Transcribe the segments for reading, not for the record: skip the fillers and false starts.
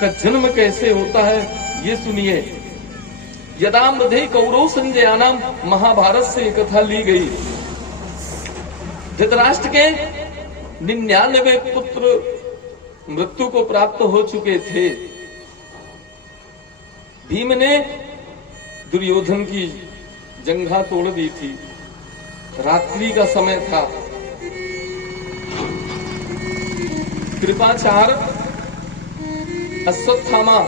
का जन्म कैसे होता है ये सुनिए। यदा मृधे कौरव संजयानाम, महाभारत से ये कथा ली गई। धृतराष्ट्र के 99 पुत्र मृत्यु को प्राप्त हो चुके थे। भीम ने दुर्योधन की जंघा तोड़ दी थी। रात्रि का समय था। कृपाचार, अश्वत्थामा,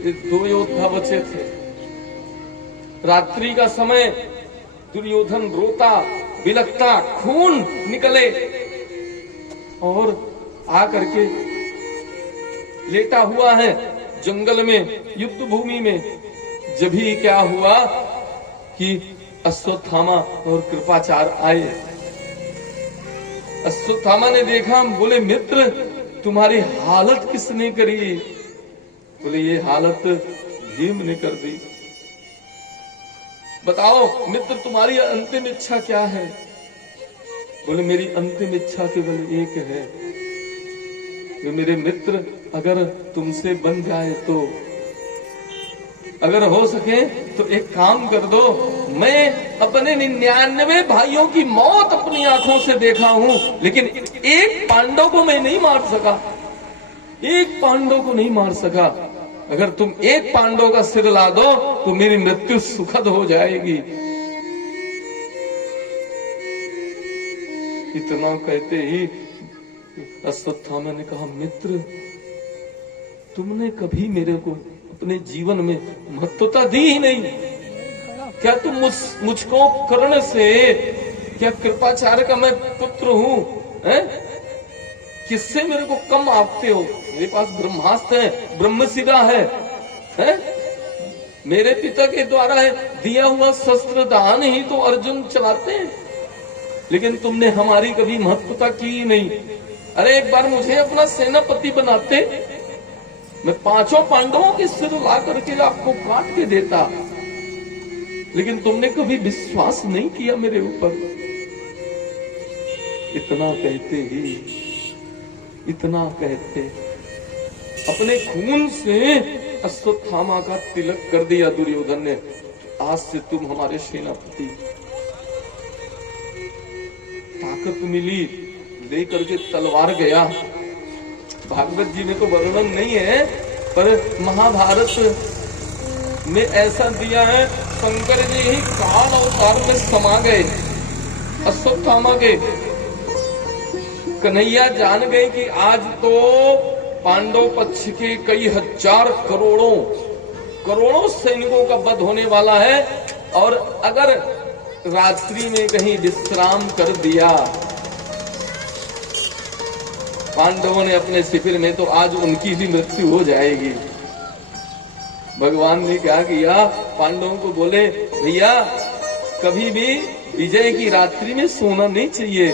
ये 2 योद्धा बचे थे। रात्रि का समय, दुर्योधन रोता बिलखता, खून निकले और आकर के लेटा हुआ है जंगल में, युद्ध भूमि में। जब ही क्या हुआ कि अश्वत्थामा और कृपाचार आए। अश्वत्थामा ने देखा, बोले मित्र तुम्हारी हालत किसने करी? बोले ये हालत भीम ने कर दी। बताओ मित्र तुम्हारी अंतिम इच्छा क्या है? बोले मेरी अंतिम इच्छा केवल एक है कि मेरे मित्र अगर तुमसे बन जाए तो, अगर हो सके तो एक काम कर दो। मैं अपने 99 भाइयों की मौत अपनी आंखों से देखा हूं, लेकिन एक पांडव को मैं नहीं मार सका। एक पांडव को नहीं मार सका। अगर तुम एक पांडव का सिर ला दो तो मेरी मृत्यु सुखद हो जाएगी। इतना कहते ही अश्वत्थामा ने कहा, मित्र तुमने कभी मेरे को अपने जीवन में महत्वता दी ही नहीं। क्या तुम मुझको कर्ण से, क्या कृपाचार्य का मैं पुत्र हूं? किससे मेरे को कम आंकते हो? मेरे पास ब्रह्मास्त्र है, ब्रह्मशिरा है? मेरे पिता के द्वारा है दिया हुआ शस्त्र दान ही तो अर्जुन चलाते हैं, लेकिन तुमने हमारी कभी महत्वता की ही नहीं। अरे एक बार मुझे अपना सेनापति बनाते, मैं 5 पांडवों के सिर ला करके आपको काट के देता, लेकिन तुमने कभी विश्वास नहीं किया मेरे ऊपर। इतना कहते अपने खून से अश्वत्थामा का तिलक कर दिया दुर्योधन ने। आज से तुम हमारे सेनापति। ताकत मिली, लेकर के तलवार गया। भागवत जी में तो वर्णन नहीं है, पर महाभारत में ऐसा दिया है, शंकर जी ही काल अवतार में समा गए अश्वत्थामा के। कन्हैया जान गए कि आज तो पांडव पक्ष के कई हजार करोड़ों सैनिकों का वध होने वाला है, और अगर रात्रि में कहीं विश्राम कर दिया पांडवों ने अपने शिविर में, तो आज उनकी भी मृत्यु हो जाएगी। भगवान ने क्या किया, पांडवों को बोले भैया कभी भी विजय की रात्रि में सोना नहीं चाहिए।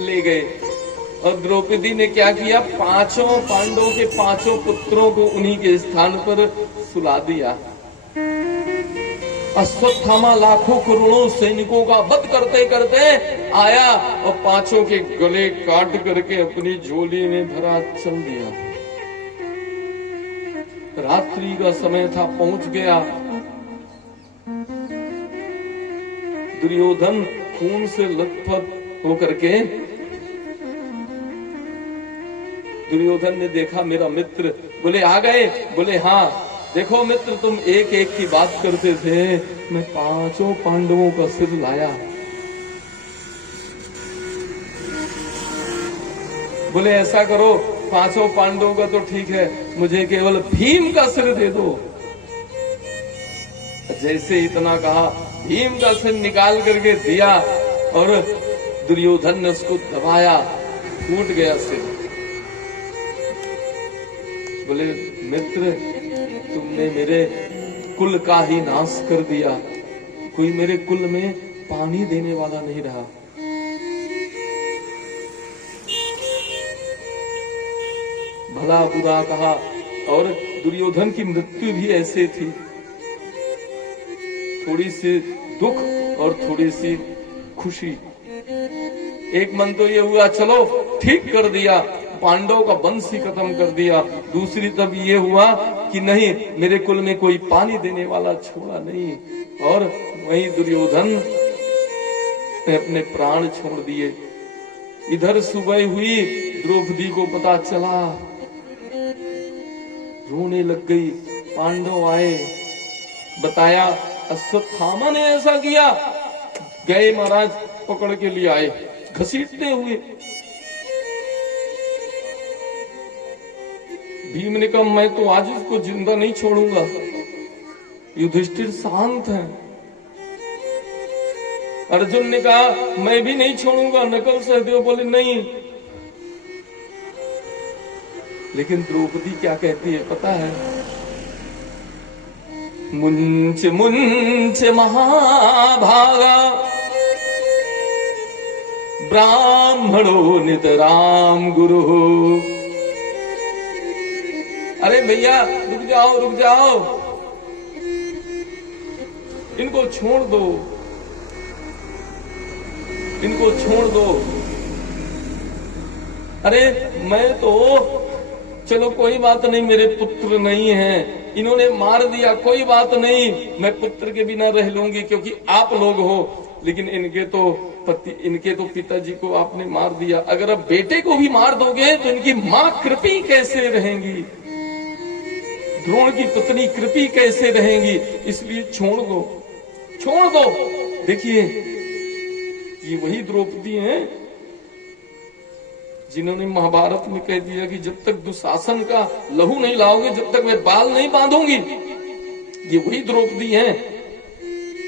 ले गए। और द्रौपदी ने क्या किया, 5 पांडवों के 5 पुत्रों को उन्हीं के स्थान पर सुला दिया। अश्वत्थामा लाखों करोड़ों सैनिकों का वध करते करते आया और 5 के गले काट करके अपनी झोली में भरा चल दिया। रात्रि का समय था, पहुंच गया। दुर्योधन खून से लथपथ होकर के, दुर्योधन ने देखा मेरा मित्र। बोले आ गए? बोले हाँ। देखो मित्र तुम एक एक की बात करते थे, मैं 5 पांडवों का सिर लाया। बोले ऐसा करो, 5 पांडवों का तो ठीक है, मुझे केवल भीम का सिर दे दो। जैसे इतना कहा, भीम का सिर निकाल करके दिया और दुर्योधन ने उसको दबाया, टूट गया सिर। बोले मित्र तुमने मेरे कुल का ही नाश कर दिया, कोई मेरे कुल में पानी देने वाला नहीं रहा। भला बुरा कहा, और दुर्योधन की मृत्यु भी ऐसे थी, थोड़ी सी दुख और थोड़ी सी खुशी। एक मन तो ये हुआ चलो ठीक कर दिया, पांडव का वंश ही खत्म कर दिया। दूसरी तब ये हुआ कि नहीं, मेरे कुल में कोई पानी देने वाला छोड़ा नहीं। और वहीं दुर्योधन ने अपने प्राण छोड़ दिए। इधर सुबह हुई, द्रौपदी को पता चला, रोने लग गई। पांडव आए, बताया अश्वत्थामा ने ऐसा किया। गए महाराज, पकड़ के लिए आए घसीटते हुए। भीम ने कहा मैं तो आज इसको जिंदा नहीं छोड़ूंगा। युधिष्ठिर शांत है। अर्जुन ने कहा मैं भी नहीं छोड़ूंगा। नकुल सहदेव बोले नहीं। लेकिन द्रौपदी क्या कहती है पता है? मुंच मुंच महाभागा ब्राह्मणो नितराम गुरु। अरे भैया रुक जाओ रुक जाओ, इनको छोड़ दो, इनको छोड़ दो। अरे मैं तो चलो कोई बात नहीं, मेरे पुत्र नहीं है, इन्होंने मार दिया, कोई बात नहीं, मैं पुत्र के बिना रह लूंगी क्योंकि आप लोग हो। लेकिन इनके तो पिताजी को आपने मार दिया। अगर अब बेटे को भी मार दोगे तो इनकी माँ कृपी कैसे रहेंगी, द्रोण की पत्नी कृपी कैसे रहेंगी? इसलिए छोड़ दो, छोड़ दो। देखिए ये वही द्रौपदी हैं जिन्होंने महाभारत में कह दिया कि जब तक दुशासन का लहू नहीं लाओगे, जब तक मैं बाल नहीं बांधूंगी। ये वही द्रौपदी हैं।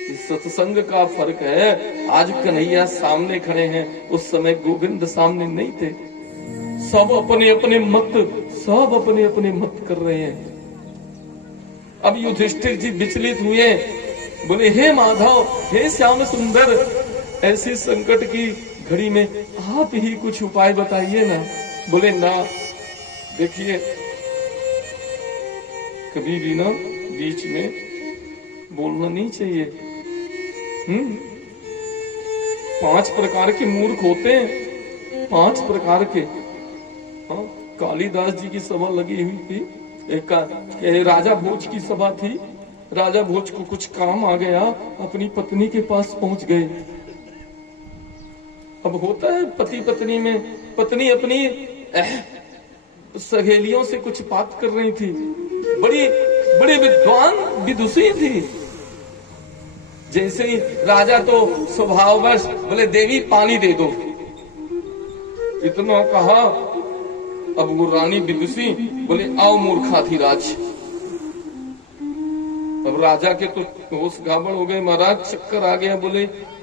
इस सत्संग का फर्क है। आज कन्हैया सामने खड़े हैं, उस समय गोविंद सामने नहीं थे। सब अपने अपने मत कर रहे हैं। अब युधिष्ठिर जी विचलित हुए, बोले हे माधव, हे श्याम सुंदर, ऐसी संकट की घड़ी में आप ही कुछ उपाय बताइए ना। बोले ना, देखिए कभी भी ना बीच में बोलना नहीं चाहिए। 5 प्रकार के मूर्ख होते हैं, 5 प्रकार के। हाँ, कालिदास जी की सभा लगी हुई थी, एक राजा भोज की सभा थी। राजा भोज को कुछ काम आ गया, अपनी पत्नी के पास पहुंच गए। अब होता है पति पत्नी में, पत्नी अपनी सहेलियों से कुछ बात कर रही थी, बड़ी विद्वान विदुषी थी। जैसे ही राजा तो स्वभाववश बोले देवी पानी दे दो, इतना कहा। अब वो रानी विदुषी बोले आओ मूर्खाधिराज। अब राजा के तो होश गड़बड़ हो गए, महाराज चक्कर आ गया। बोले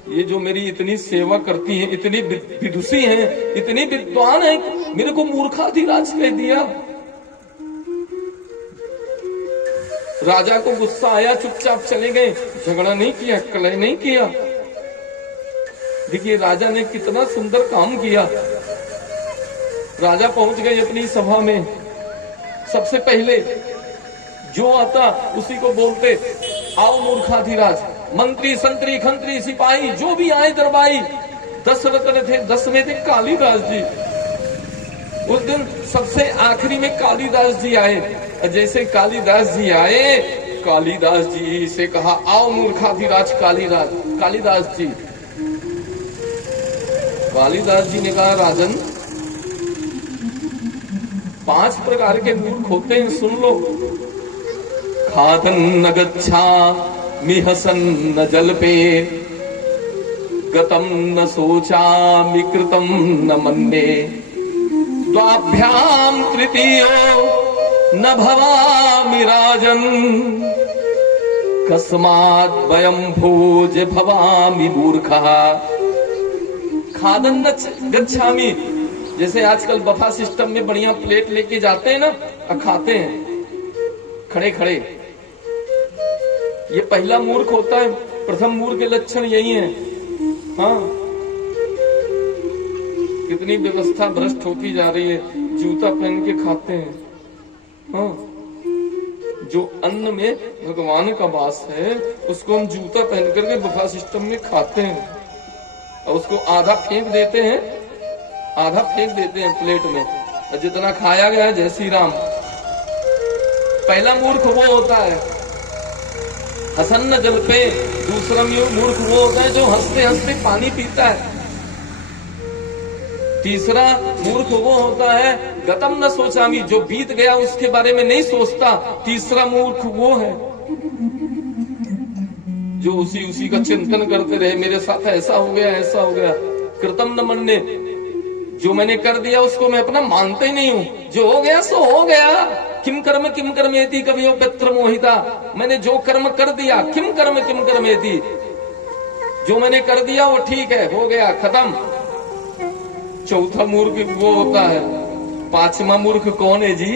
ये जो मेरी इतनी सेवा करती हैं, इतनी विदुषी हैं, इतनी विद्वान है, मेरे को मूर्खाधिराज कह दिया। राजा को गुस्सा आया, चुपचाप चले गए, झगड़ा नहीं किया, कलह नहीं किया। देखिए राजा ने कितना सुंदर काम किया। राजा पहुंच गए अपनी सभा में। सबसे पहले जो आता उसी को बोलते आओ मूर्खाधिराज। मंत्री संतरी खंत्री सिपाही जो भी आए दरबारी, 10 रत्न थे, 10 में थे कालिदास जी। उस दिन सबसे आखिरी में कालिदास जी आए। जैसे कालिदास जी आए, कालिदास जी से कहा आओ मूर्खाधिराज कालिदास जी। कालिदास जी ने कहा राजन, 5 प्रकार के मूर्ख होते हैं, सुन लो। खादन न गच्छामि हसन न जल्पे, गतम न सोचामि कृतम न मन्ये, द्वाभ्याम तृतीयो न भवामि राजन, कस्मात् वयं भोज भवामि मूर्खः। खादन न गच्छामि, जैसे आजकल बफा सिस्टम में बढ़िया प्लेट लेके जाते हैं ना, खाते हैं खड़े खड़े। ये पहला मूर्ख होता है। प्रथम मूर्ख के लक्षण यही है। हाँ, कितनी व्यवस्था भ्रष्ट होती जा रही है। जूता पहन के खाते हैं। हाँ, जो अन्न में भगवान का वास है उसको हम जूता पहन करके बफा सिस्टम में खाते हैं, और उसको आधा फेंक देते हैं प्लेट में। जितना खाया गया जय श्री राम। पहला मूर्ख वो होता है हसन्न जल पे, दूसरा मूर्ख वो होता है जो हंसते हंसते पानी पीता है, तीसरा मूर्ख वो होता है गतम न सोचामी, जो बीत गया उसके बारे में नहीं सोचता, तीसरा मूर्ख वो है जो उसी का चिंतन करते रहे, मेरे साथ ऐसा हो गया ऐसा हो गया। कृतम न मन्ने, जो मैंने कर दिया उसको मैं अपना मानता ही नहीं हूं, जो हो गया सो हो गया। किम कर्मेति कवियो पित्र मोहिता, मैंने जो कर्म कर दिया, किम कर्मेति, जो मैंने कर दिया वो ठीक है, हो गया, खत्म। चौथा मूर्ख वो होता है, पांचवा मूर्ख कौन है जी?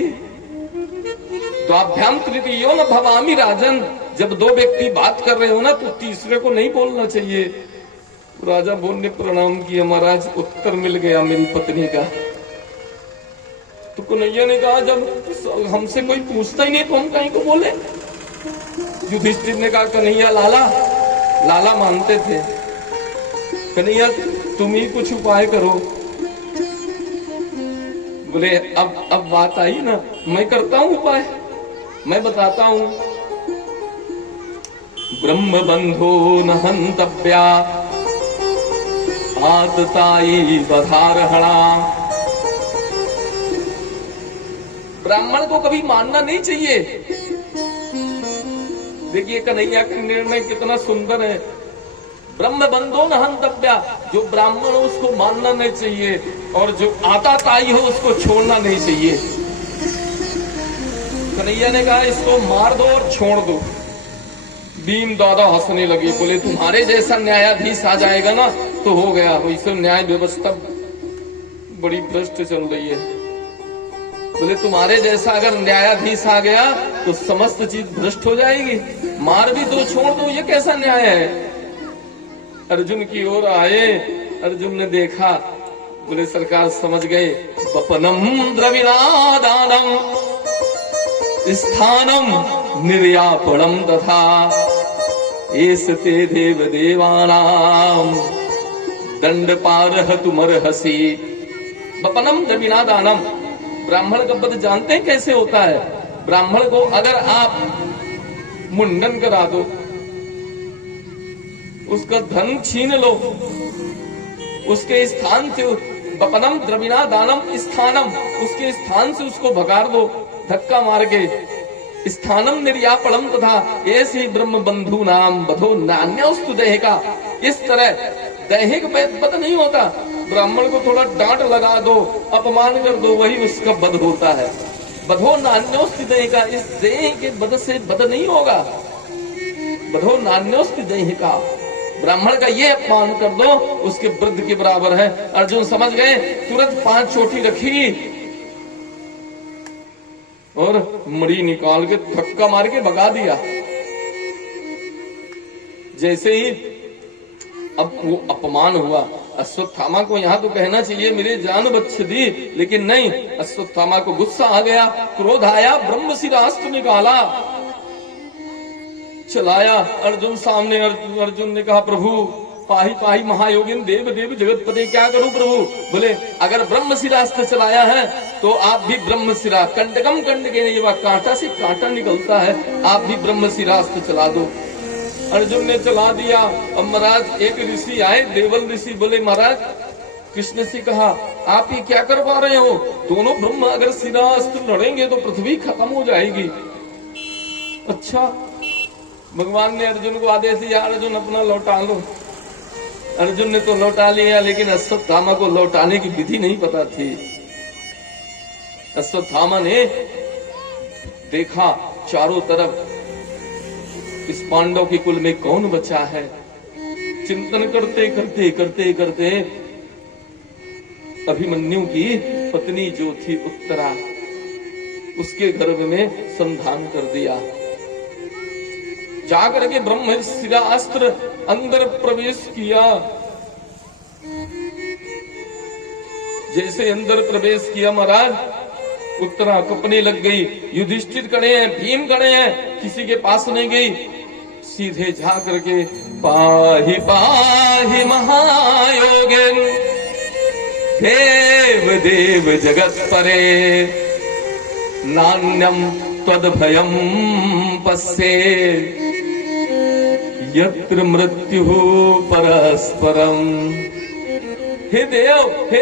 द्वाभ्याम तृतीयो न भवामी राजन, जब दो व्यक्ति बात कर रहे हो ना तो तीसरे को नहीं बोलना चाहिए। राजा बोल ने प्रणाम किया, महाराज उत्तर मिल गया मेरी पत्नी का। तो कन्हैया ने कहा जब हमसे कोई पूछता ही नहीं तो हम कहीं को बोले। युधिष्ठिर ने कहा कन्हैया लाला मानते थे, कन्हैया तुम ही कुछ उपाय करो। बोले अब बात आई ना, मैं करता हूं उपाय, मैं बताता हूं। ब्रह्म बंधो न हंतव्या आतताई बधारहणा, ब्राह्मण को कभी मानना नहीं चाहिए। देखिए कन्हैया का निर्णय कितना सुंदर है। ब्रह्म बंधो न हंतव्या, जो ब्राह्मण हो उसको मानना नहीं चाहिए, और जो आताताई हो उसको छोड़ना नहीं चाहिए। कन्हैया ने कहा इसको मार दो और छोड़ दो। भीम दादा हंसने लगे, बोले तुम्हारे जैसा न्यायाधीश आ जाएगा ना तो हो गया। वैसे न्याय व्यवस्था बड़ी भ्रष्ट चल रही है। बोले तुम्हारे जैसा अगर न्यायाधीश आ गया तो समस्त चीज भ्रष्ट हो जाएगी, मार भी दो छोड़ दो, ये कैसा न्याय है? अर्जुन की ओर आए, अर्जुन ने देखा, बोले सरकार समझ गए। वपनम द्रविणादानम स्थानम निर्यापणम तथा एसते देव देवानाम दंडपारह तुमर्हसि। वपनम द्रविणादानम, ब्राह्मण का वध जानते हैं कैसे होता है? ब्राह्मण को अगर आप मुंडन करा दो, उसका धन छीन लो, उसके स्थान से वपनम द्रविणा दानम स्थानम, उसके स्थान से उसको भगाड़ दो धक्का मार के। स्थानम निर्यापणम तथा ऐसे ही ब्रह्म बंधु नाम बधो नान्योस्तु देह का। इस तरह दैहिक वध नहीं होता, ब्राह्मण को थोड़ा डांट लगा दो, अपमान कर दो, वही उसका वध होता है। बधो नान्योस्तु देह का, इस देह के वध से वध नहीं होगा। बधो नान्योस्तु देह का, ब्राह्मण का ये अपमान कर दो उसके वृद्ध के बराबर है। अर्जुन समझ गए, तुरंत 5 चोटी रखी और मड़ी निकाल के धक्का मार के भगा दिया। जैसे ही अब वो अपमान हुआ, अश्वत्थामा को यहाँ तो कहना चाहिए मेरे जान बच्छदी, लेकिन नहीं, अश्वत्थामा को गुस्सा आ गया, क्रोध आया, ब्रह्मशिरास्त्र निकाला, चलाया अर्जुन सामने। अर्जुन ने कहा प्रभु पाही पाही महायोगिन देव देव जगतपते, क्या करूं प्रभु? बोले अगर ब्रह्मशिरास्त्र चलाया है तो आप भी ब्रह्मशिरा, कंडकम कंडके, ये कांटा से कांटा निकलता है, आप भी ब्रह्मशिरास्त्र चला दो। अर्जुन ने चला दिया। अब महाराज एक ऋषि आए, देवल ऋषि, बोले महाराज कृष्ण से कहा आप ये क्या करवा रहे हो? दोनों ब्रह्म अगर शिरास्त्र लड़ेंगे तो पृथ्वी खत्म हो जाएगी। अच्छा, भगवान ने अर्जुन को आदेश दिया, अर्जुन अपना लौटा लो। अर्जुन ने तो लौटा लिया, लेकिन अश्वत्थामा को लौटाने की विधि नहीं पता थी। अश्वत्थामा ने देखा चारों तरफ इस पांडव के कुल में कौन बचा है। चिंतन करते करते करते करते अभिमन्यु की पत्नी जो थी उत्तरा, उसके गर्भ में संधान कर दिया। जाकर के ब्रह्मशिरास्त्र अंदर प्रवेश किया। जैसे अंदर प्रवेश किया महाराज, उत्तरा कपने लग गई। युधिष्ठिर खड़े हैं, भीम खड़े हैं, किसी के पास नहीं गई, सीधे जा करके पाहि पाहि महायोगिन देव देव जगत परे नान्यम त्वद्भयं पश्ये यत्र मृत्यु परस्परम। हे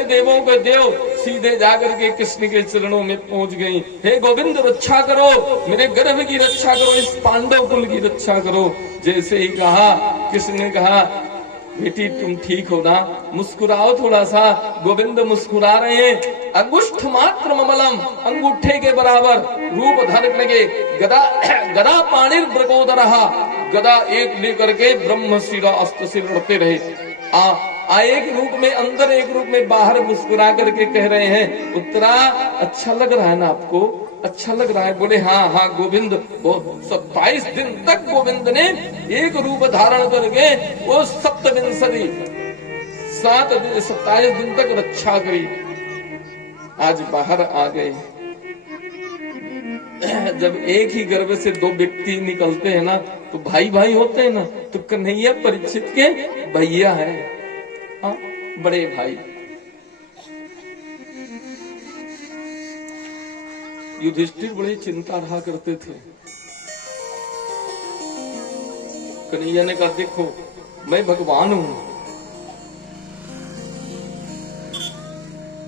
देवों के देव, सीधे जाकर के कृष्ण के चरणों में पहुंच गई। हे गोविंद रक्षा करो, मेरे गर्भ की रक्षा करो, इस पांडव कुल की रक्षा करो। जैसे ही कहा, कृष्ण ने कहा बेटी तुम ठीक हो ना, मुस्कुराओ थोड़ा सा। गोविंद मुस्कुरा रहे हैं। अंगुष्ठ मात्र ममलम, अंगूठे के बराबर रूप धर लगे। गदा पाणिर ब्रकोदरहा, गदा एक लेकर के ब्रह्म शिरा अस्त्र से लड़ते रहे। एक रूप में अंदर, एक रूप में बाहर मुस्कुरा करके कह रहे हैं उत्तरा अच्छा लग रहा है ना आपको, अच्छा लग रहा है। बोले हाँ हाँ गोविंद। 27 दिन तक गोविंद ने एक रूप धारण करके वो 27 दिन तक रक्षा करी। आज बाहर आ गए। जब एक ही गर्भ से दो व्यक्ति निकलते हैं ना तो भाई भाई होते हैं ना, तो कन्हैया परीक्षित के भैया है, हाँ बड़े भाई। युधिष्ठिर बड़े चिंता रहा करते थे। कन्हैया ने कहा देखो मैं भगवान हूं,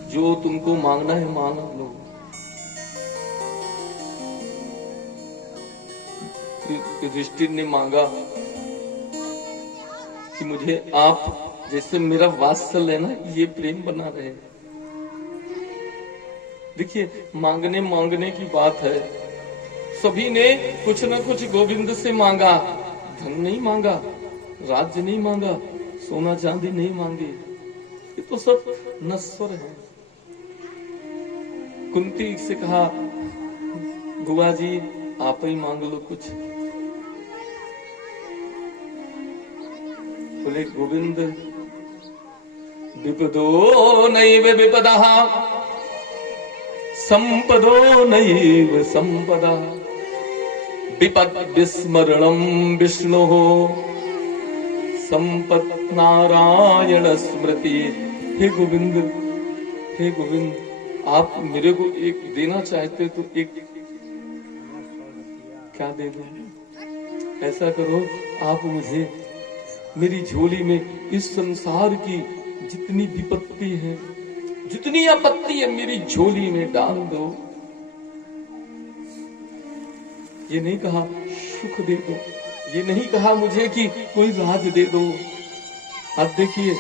जो तुमको मांगना है मांग लो। युधिष्ठिर ने मांगा कि मुझे आप जैसे मेरा वात्सल्य है ना, ये प्रेम बना रहे। देखिए मांगने की बात है। सभी ने कुछ न कुछ गोविंद से मांगा। धन नहीं मांगा, राज्य नहीं मांगा, सोना चांदी नहीं मांगे, ये तो सब नश्वर है। कुंती से कहा बुआ जी आप ही मांग लो कुछ। बोले गोविंद विपदो नैव विपदः संपदो नैव संपदा विपद विस्मरणं विष्णोः संपत् नारायण स्मृति। हे गोविंद, हे गोविंद आप मेरे को एक देना चाहते तो एक क्या दे दूं? ऐसा करो आप मुझे मेरी झोली में इस संसार की जितनी विपत्ति है, जितनी आपत्ति है, मेरी झोली में डाल दो। ये नहीं कहा सुख दे दो, ये नहीं कहा मुझे कि कोई राज दे दो। अब देखिए